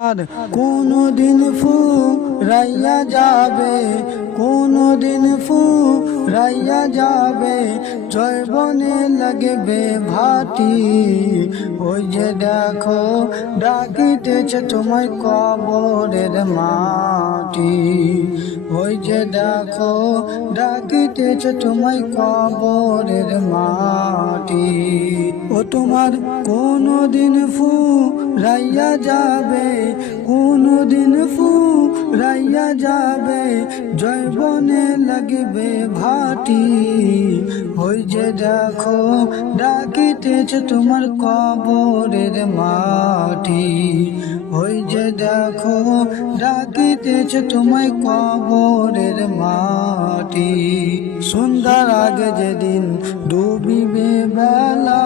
আর কোনদিন ফুরাইয়া যাবে, কোনদিন ফুরাইয়া যাবে, জয়বনে লাগবে ভাটি। ওই যে দেখো ডাকিতেছে তোমায় কবরের মাটি। ওই যে দেখো ডাকিতেছে তোমায় কবরের মাটি। ও তোমার কোনদিন ফুরাইয়া যাবে, কোনদিন ফুরাইয়া যাবে, জয়বনে লাগবে ভাটি। ওই যে দেখো ডাকিতেছে তোমার কবরের মাটি। ওই যে দেখো ডাকিতেছে তোমায় কবরের মাটি। সন্ধ্যার আগে যেদিন ডুবিবে বেলা,